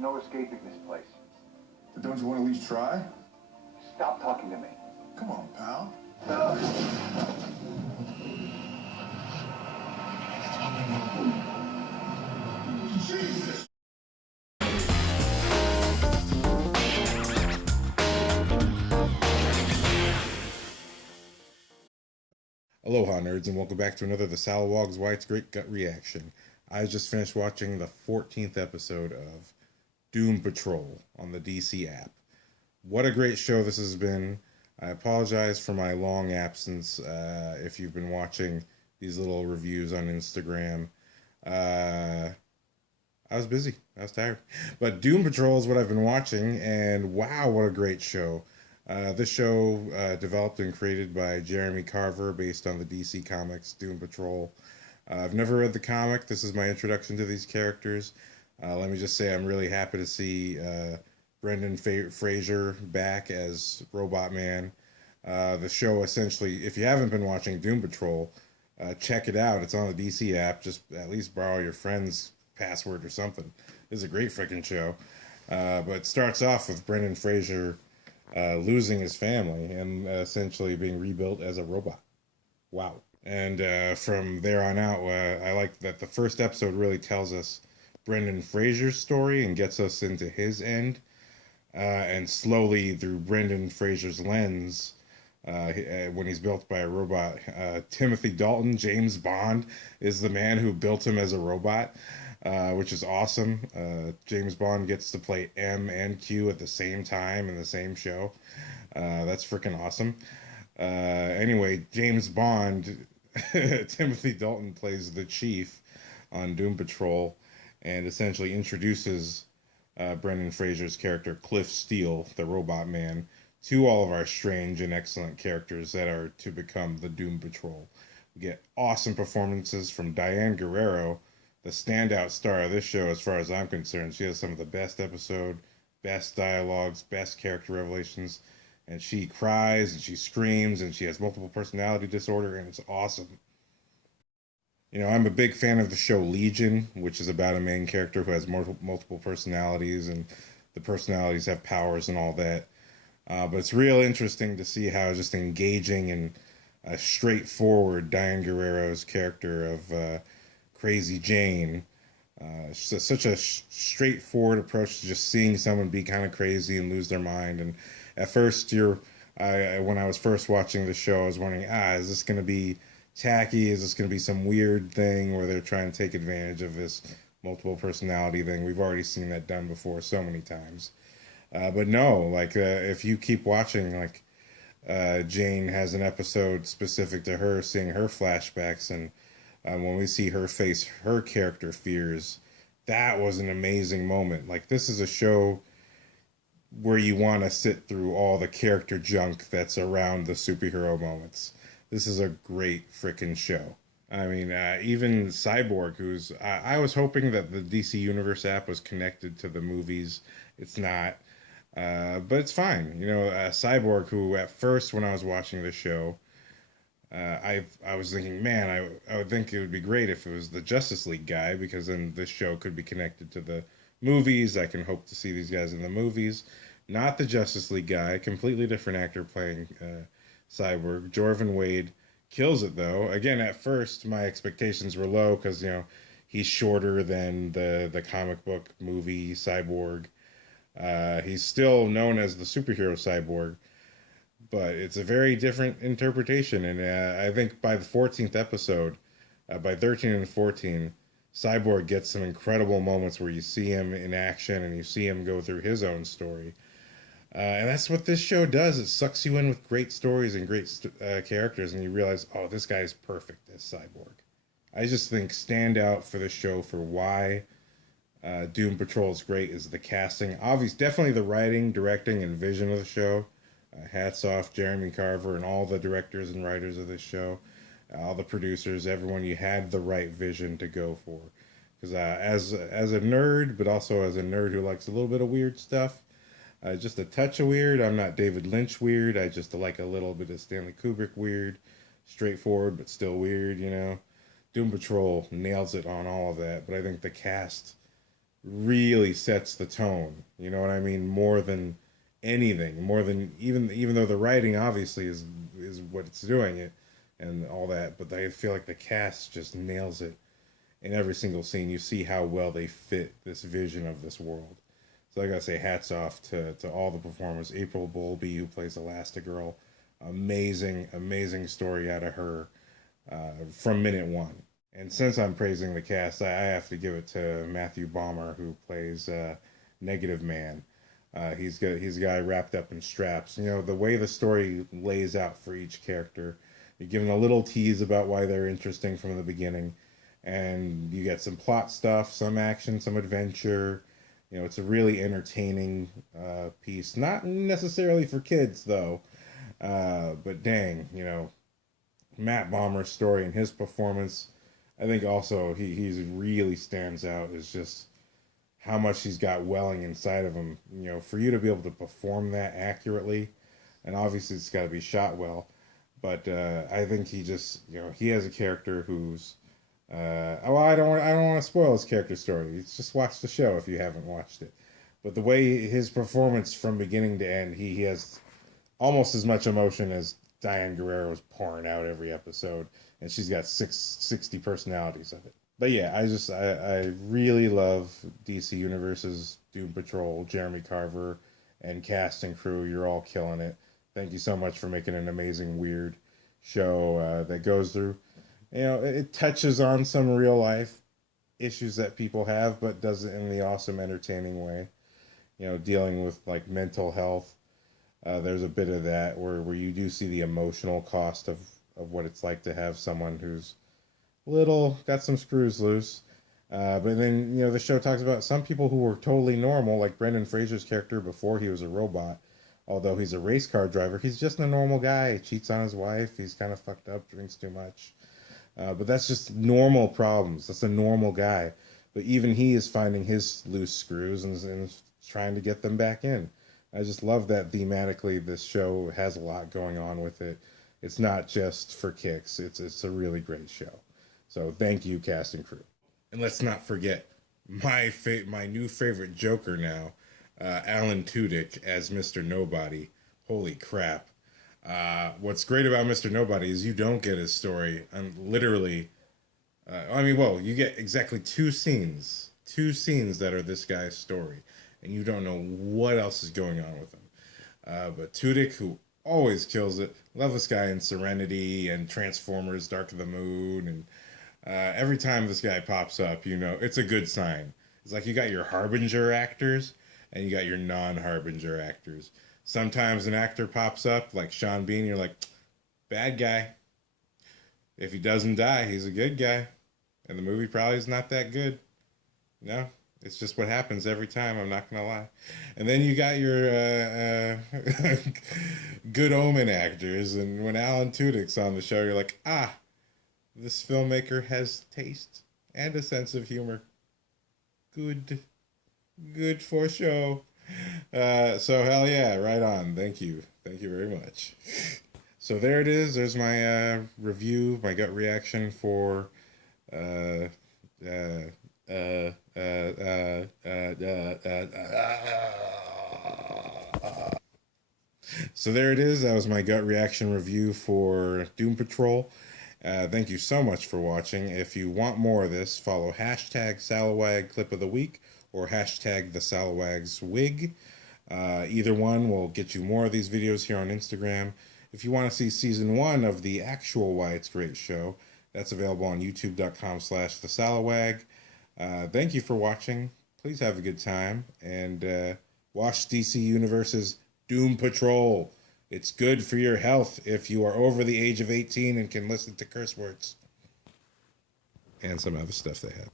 no escaping this place. But don't you want to at least try? Stop talking to me. Come on, pal. Jesus! Aloha, nerds, and welcome back to another The Salawog's White's Great Gut Reaction. I just finished watching the 14th episode of Doom Patrol on the DC app. What a great show this has been. I apologize for my long absence if you've been watching these little reviews on Instagram. I was busy. I was tired. But Doom Patrol is what I've been watching, and wow, what a great show. This show developed and created by Jeremy Carver based on the DC Comics Doom Patrol. I've never read the comic. This is my introduction to these characters. Let me just say I'm really happy to see Brendan Fraser back as Robot Man. The show essentially, if you haven't been watching Doom Patrol, check it out. It's on the DC app. Just at least borrow your friend's password or something. It's a great freaking show. But it starts off with Brendan Fraser losing his family and essentially being rebuilt as a robot. Wow. And from there on out, I like that the first episode really tells us Brendan Fraser's story and gets us into his end. And slowly, through Brendan Fraser's lens, when he's built by a robot, Timothy Dalton, James Bond, is the man who built him as a robot. Which is awesome. James Bond gets to play M and Q at the same time in the same show. That's freaking awesome. Anyway, James Bond, Timothy Dalton plays the Chief on Doom Patrol and essentially introduces Brendan Fraser's character, Cliff Steele, the Robot Man, to all of our strange and excellent characters that are to become the Doom Patrol. We get awesome performances from Diane Guerrero, the standout star of this show as far as I'm concerned. She has some of the best episode, best dialogues, best character revelations, and she cries and she screams and she has multiple personality disorder, and it's awesome. You know, I'm a big fan of the show Legion, which is about a main character who has multiple personalities, and the personalities have powers and all that. But it's real interesting to see how just engaging and straightforward Diane Guerrero's character of Crazy Jane. Such a straightforward approach to just seeing someone be kind of crazy and lose their mind. And at first, when I was first watching the show, I was wondering, is this going to be tacky? Is this going to be some weird thing where they're trying to take advantage of this multiple personality thing? We've already seen that done before so many times. But no, like if you keep watching, like Jane has an episode specific to her, seeing her flashbacks, and when we see her face her character fears, that was an amazing moment. Like, this is a show where you want to sit through all the character junk that's around the superhero moments. This is a great freaking show. I mean, even Cyborg, who's... I was hoping that the DC Universe app was connected to the movies. It's not. But it's fine. You know, Cyborg, who at first when I was watching the show... I was thinking, man, I would think it would be great if it was the Justice League guy, because then this show could be connected to the movies. I can hope to see these guys in the movies. Not the Justice League guy, completely different actor playing Cyborg. Jorvan Wade kills it, though. Again, at first, my expectations were low because, you know, he's shorter than the comic book movie Cyborg. He's still known as the superhero Cyborg, but it's a very different interpretation. And I think by the 14th episode, by 13 and 14, Cyborg gets some incredible moments where you see him in action and you see him go through his own story. And that's what this show does. It sucks you in with great stories and great characters, and you realize, oh, this guy's perfect as Cyborg. I just think standout for the show for why Doom Patrol is great is the casting. Obviously, definitely the writing, directing, and vision of the show. Hats off Jeremy Carver and all the directors and writers of this show, all the producers, everyone. You had the right vision to go for. Because as a nerd, but also as a nerd who likes a little bit of weird stuff, just a touch of weird. I'm not David Lynch weird. I just like a little bit of Stanley Kubrick weird, straightforward but still weird. You know, Doom Patrol nails it on all of that. But I think the cast really sets the tone. You know what I mean? More than anything, more than even though the writing obviously is what it's doing it and all that, but I feel like the cast just nails it in every single scene. You see how well they fit this vision of this world. So I gotta say, hats off to all the performers. April Bowlby, who plays Elastigirl, amazing story out of her from minute one. And since I'm praising the cast, I have to give it to Matthew Bomber, who plays Negative Man. He's a guy wrapped up in straps. You know, the way the story lays out for each character, you're given a little tease about why they're interesting from the beginning, and you get some plot stuff, some action, some adventure. You know, it's a really entertaining piece. Not necessarily for kids, though. But dang, you know, Matt Bomer's story and his performance, I think also he's really stands out as just how much he's got welling inside of him. You know, for you to be able to perform that accurately, and obviously it's got to be shot well, but I think he just, you know, he has a character who's well, I don't want to spoil his character story. Just watch the show if you haven't watched it. But the way his performance from beginning to end, he has almost as much emotion as Diane Guerrero is pouring out every episode, and she's got 60 personalities of it. But yeah, I really love DC Universe's Doom Patrol, Jeremy Carver, and cast and crew. You're all killing it. Thank you so much for making an amazing, weird show that goes through. You know, it touches on some real life issues that people have, but does it in the awesome, entertaining way. You know, dealing with like mental health. There's a bit of that where you do see the emotional cost of what it's like to have someone who's got some screws loose. But then, you know, the show talks about some people who were totally normal, like Brendan Fraser's character before he was a robot. Although he's a race car driver, he's just a normal guy. He cheats on his wife. He's kind of fucked up, drinks too much. But that's just normal problems. That's a normal guy. But even he is finding his loose screws and trying to get them back in. I just love that thematically this show has a lot going on with it. It's not just for kicks. It's a really great show. So thank you, cast and crew. And let's not forget my new favorite Joker now, Alan Tudyk as Mr. Nobody. Holy crap. What's great about Mr. Nobody is you don't get his story. Literally, you get exactly two scenes that are this guy's story, and you don't know what else is going on with him. But Tudyk, who always kills it, love this guy in Serenity and Transformers: Dark of the Moon, and every time this guy pops up, you know it's a good sign. It's like you got your Harbinger actors and you got your non-Harbinger actors. Sometimes an actor pops up, like Sean Bean, you're like, bad guy. If he doesn't die, he's a good guy. And the movie probably is not that good. No, it's just what happens every time, I'm not going to lie. And then you got your good omen actors, and when Alan Tudyk's on the show, you're like, this filmmaker has taste and a sense of humor. Good for show. So hell yeah, right on. Thank you very much. So there it is. There's my review, my gut reaction for so there it is. That was my gut reaction review for Doom Patrol. Thank you so much for watching. If you want more of this, follow hashtag Salawag Clip of the Week or hashtag the Salawags Wig. Either one will get you more of these videos here on Instagram. If you want to see season 1 of the actual Why It's Great show, that's available on youtube.com/thesalawag. Thank you for watching. Please have a good time and watch DC Universe's Doom Patrol. It's good for your health if you are over the age of 18 and can listen to curse words and some other stuff that happens.